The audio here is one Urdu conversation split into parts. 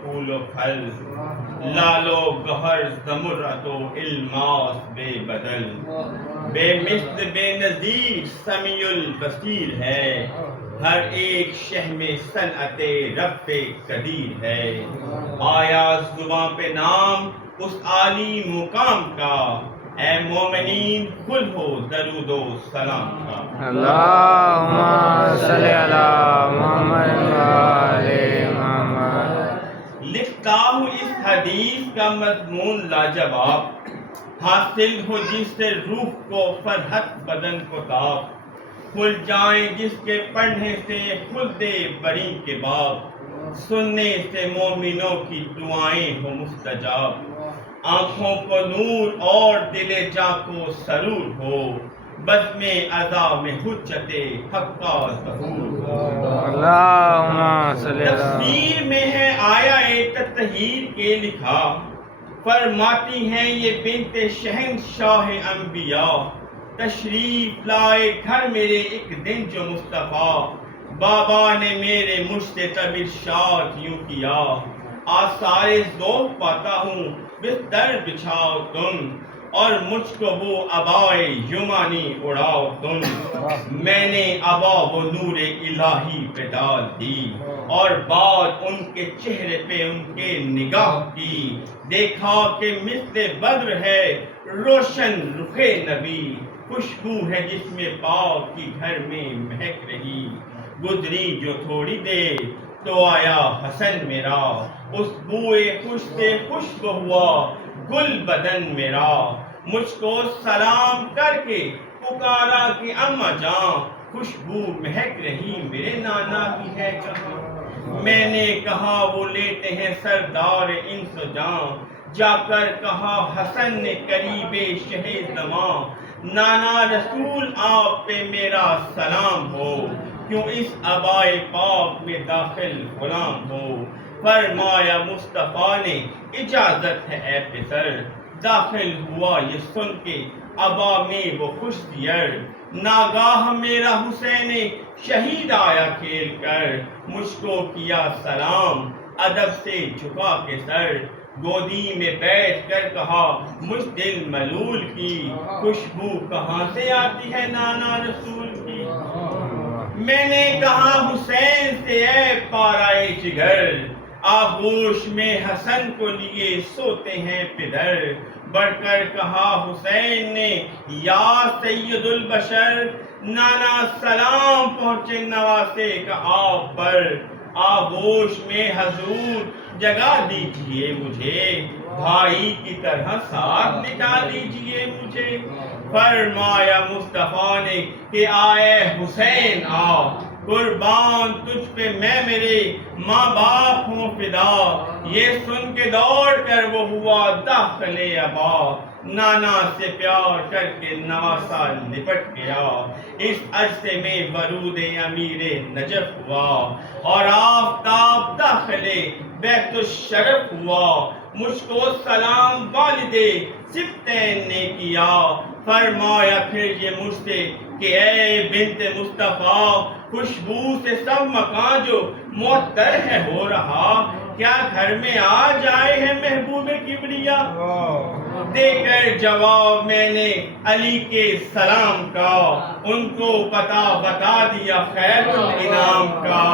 پھول و پھل، لال و گہر زمرد و الماس بے بدل، بے مثل بے نظیر سمیع البصیر ہے، ہر ایک شہ میں صنعت رب قدیر ہے۔ آیا زباں پہ نام اس عالی مقام کا، اے مومنین کھل ہو درود و سلام کا۔ اللہم صلی علی محمد و آل محمد۔ لکھتا ہوں اس حدیث کا مضمون لاجواب، حاصل ہو جس سے روح کو فرحت بدن کو تاب، کھل جائیں جس کے پڑھنے سے خلد بری کے باب، سننے سے مومنوں کی دعائیں ہو مستجاب، آنکھوں کو نور اور دل جاں کو سرور ہو، بزم اعضا میں حجت حق کا ظہور ہو۔ اللہم صلی علی تفسیر میں ہے آیا تطہیر کے لکھا، فرماتی ہیں یہ بنت شہنشاہ انبیاء، تشریف لائے گھر میرے ایک دن جو مصطفیٰ، بابا نے میرے مجھ سے تب ارشاد یوں کیا، آثار ذوق پاتا ہوں بستر بچھاؤ تم، اور مجھ کو وہ عبائے یمانی اڑاؤ تم، میں نے عبا وہ نور الہی پہ ڈال دی، اور بعد ان کے چہرے پہ ان کے نگاہ کی، دیکھا کہ مثل بدر ہے روشن رخ نبی، خوشبو ہے جس میں پاک کی گھر میں مہک رہی، گزری جو تھوڑی دیر تو آیا حسن میرا، اس بوئے خوش سے خوشبو ہوا گل بدن میرا، مجھ کو سلام کر کے پکارا کہ اماں جان، خوشبو مہک رہی میرے نانا کی ہے کہاں، میں نے کہا وہ لیتے ہیں سردار انس و جاں، جا کر کہا حسن نے قریب شہ زمان، نانا رسول آپ پہ میرا سلام ہو، کیوں اس عبائے پاک میں داخل غلام ہو، فرمایا مصطفیٰ نے اجازت ہے اے پسر، داخل ہوا یہ سن کے عبا میں وہ خوش دیار، ناگاہ میرا حسین شہید آیا کھیل کر، مجھ کو کیا سلام ادب سے جھکا کے سر، گودی میں بیٹھ کر کہا مجھ دل ملول کی، خوشبو کہاں سے آتی ہے نانا رسول کی، میں نے کہا حسین سے اے پارائے جگر، آغوش میں حسن کو لیے سوتے ہیں پدر، بڑھ کر کہا حسین نے یا سید البشر، نانا سلام پہنچے نواسے کا آپ پر، آغوش میں حضور جگا دیجئے مجھے، بھائی کی طرح ساتھ لٹا لیجئے مجھے، فرمایا مصطفیٰ نے کہ آئے حسین آ، قربان تجھ پہ میں میرے ماں باپ ہوں فدا، یہ سن کے دوڑ کر وہ ہوا داخل عبا، نانا سے پیار کر کے نواسا لپٹ گیا، اس عرصے میں ورود امیر نجف ہوا، اور آفتاب داخل بیت الشرف ہوا، مجھ کو سلام والد سبتین نے کیا، فرمایا پھر یہ مجھ سے کہ اے بنت مصطفیٰ، خوشبو سے سب مکان جو معطر ہے ہو رہا، کیا گھر میں آ جائے ہیں محبوب کبریا، دے کر جواب میں نے علی کے سلام کا، ان کو پتہ بتا دیا خیر الانام کا،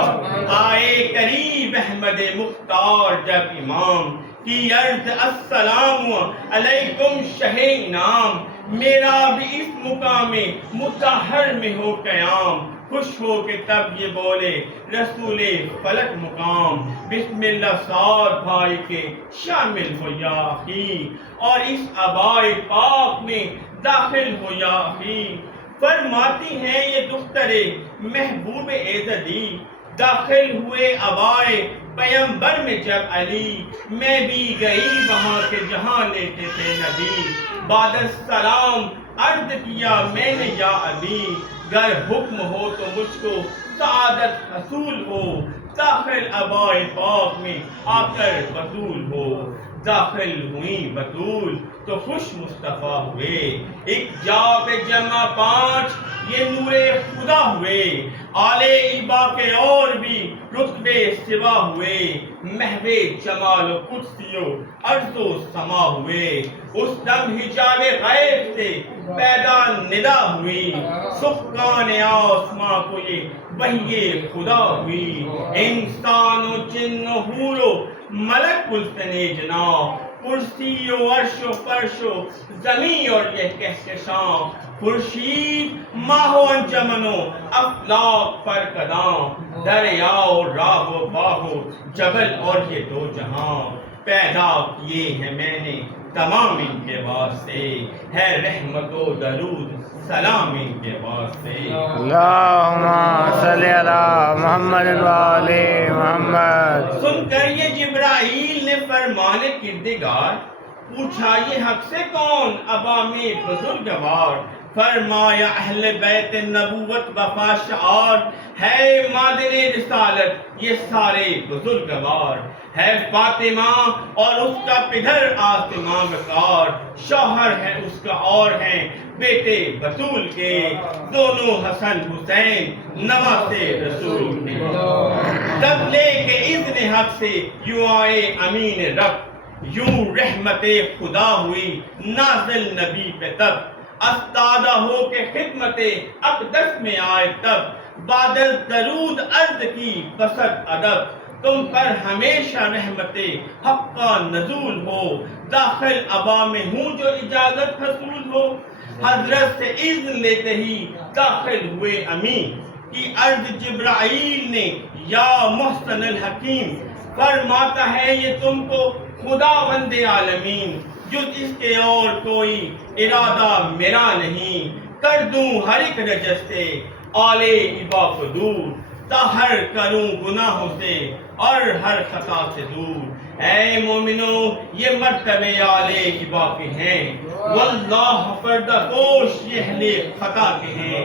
آئے قریب احمد مختار جب امام کی عرض السلام علیکم شہ انعام، میرا بھی اس مقام مطہر میں ہو قیام، خوش ہو کے تب یہ بولے رسول فلک مقام، بسم اللہ سعد بھائی کے شامل ہو یا اخی، اور اس عبائے پاک میں داخل ہو یا اخی، فرماتی ہیں یہ دختر محبوب ایزدی، داخل ہوئے عبائے پیمبر میں جب علی، میں بھی گئی وہاں کے جہاں لیتے تھے نبی، بعد السلام عرض کیا میں نے یا ابی، گر حکم ہو تو مجھ کو سعادت حصول ہو، داخل عبائے پاک میں آ کر بطول ہو، داخل ہوئیں بطول تو خوش مصطفیٰ ہوئے، ایک جا پہ جمع پانچ یہ نور خدا ہوئے، آل ایبا کے اور بھی رتبے سوا ہوئے، محو جمال و قدسی و عرض و سما ہوئے، اس دم حجاب غیب سے پیدا ندا ہوئی، سکان آسماں کو یہ وحی خدا ہوئی، انسان و جن و حور و ملک التن جنا، کرسی و عرش و فرش و زمین اور یہ کہکشاں، خورشید ماہ و انجمن و افلاک پر قداں، دریا و راہ و باہ و جبل اور یہ دو جہاں، پیدا کیے ہیں میں نے تمام ان کے واسطے، ہے رحمت و درود سلام ان کے واسطے۔ اللہم صلی علی محمد وآل محمد۔ سن کر یہ جبرائیل نے فرمان کردگار، پوچھا یہ حق سے کون ابا میں بزرگوار، فرمایا اہل بیت نبوت وفا شعار، ہے مادن رسالت یہ سارے بزرگوار، ہے فاطمہ اور اس کا پدر آسماں وقار، شوہر ہے اس کا اور ہیں بیٹے بطول کے، دونوں حسن حسین نواسے رسول کے، تب لے کے اذن حق سے یوں آئے امین رب، یوں رحمت خدا ہوئی نازل نبی پہ تب، استادہ ہو کے خدمت اقدس میں آئے تب، بعد درود عرض کی بسط ادب، تم پر ہمیشہ رحمت حق کا نزول ہو، داخل ابا میں ہوں جو اجازت حصول ہو، حضرت سے اذن لیتے ہی داخل ہوئے امین کی عرض جبرائیل نے، یا محسن الحکیم، فرماتا ہے یہ تم کو خداوند عالمین، جز اس کے اور کوئی ارادہ میرا نہیں، کر دوں ہر ایک رجس سے آل ابا کو دور، طاہر کروں گناہوں سے اور ہر خطا سے دور، اے مومنو یہ مرتبے آل ابا کے ہیں، واللہ پردہ پوش یہ اہل خطا کے ہیں،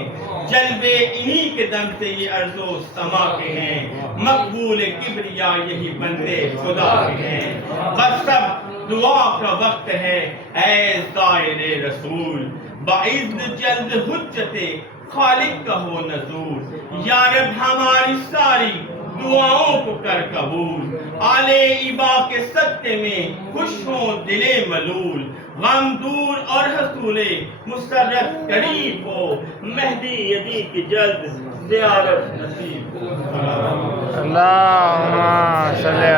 جلوے انہی کے دم سے یہ ارض و سما کے ہیں، مقبول کبریا یہی بندے خدا کے ہیں، بس سب دعا کا وقت ہے اے زائر رسول، باذن جلد حجت خالق کا ہو نزول، یا رب ہماری ساری دعاؤں کو کر قبول، آل ابا کے صدقے میں خوش ہوں دل ملول، غم دور اور حصول مسرت قریب ہو، مہدی یدی کی جلد زیارت نصیب ہو۔ اللہم صلی